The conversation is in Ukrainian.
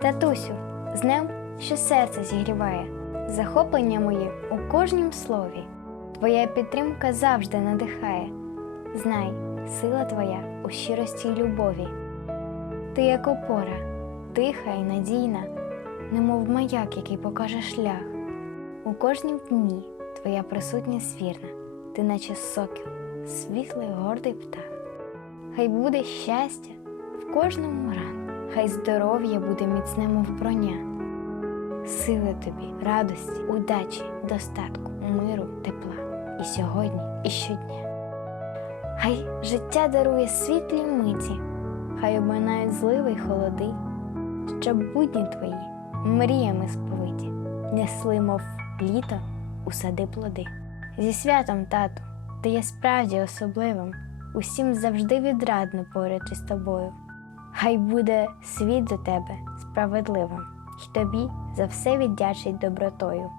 Татусю, з днем, що серце зігріває, захоплення моє у кожнім слові. Твоя підтримка завжди надихає. Знай, сила твоя у щирості й любові. Ти як опора, тиха і надійна, немов маяк, який покаже шлях. У кожнім дні твоя присутність вірна, ти наче сокіл, світлий гордий птах. Хай буде щастя в кожному ранку, хай здоров'я буде міцним вбрання. Сили тобі, радості, удачі, достатку, миру, тепла і сьогодні, і щодня. Хай життя дарує світлі миті, хай обминають зливи й холоди, щоб будні твої мріями сповиті, несли, мов літо у сади плоди. Зі святом, тату, ти є справді особливим, усім завжди відрадно поряд із тобою. Хай буде світ до тебе справедливим, й тобі за все віддячить добротою.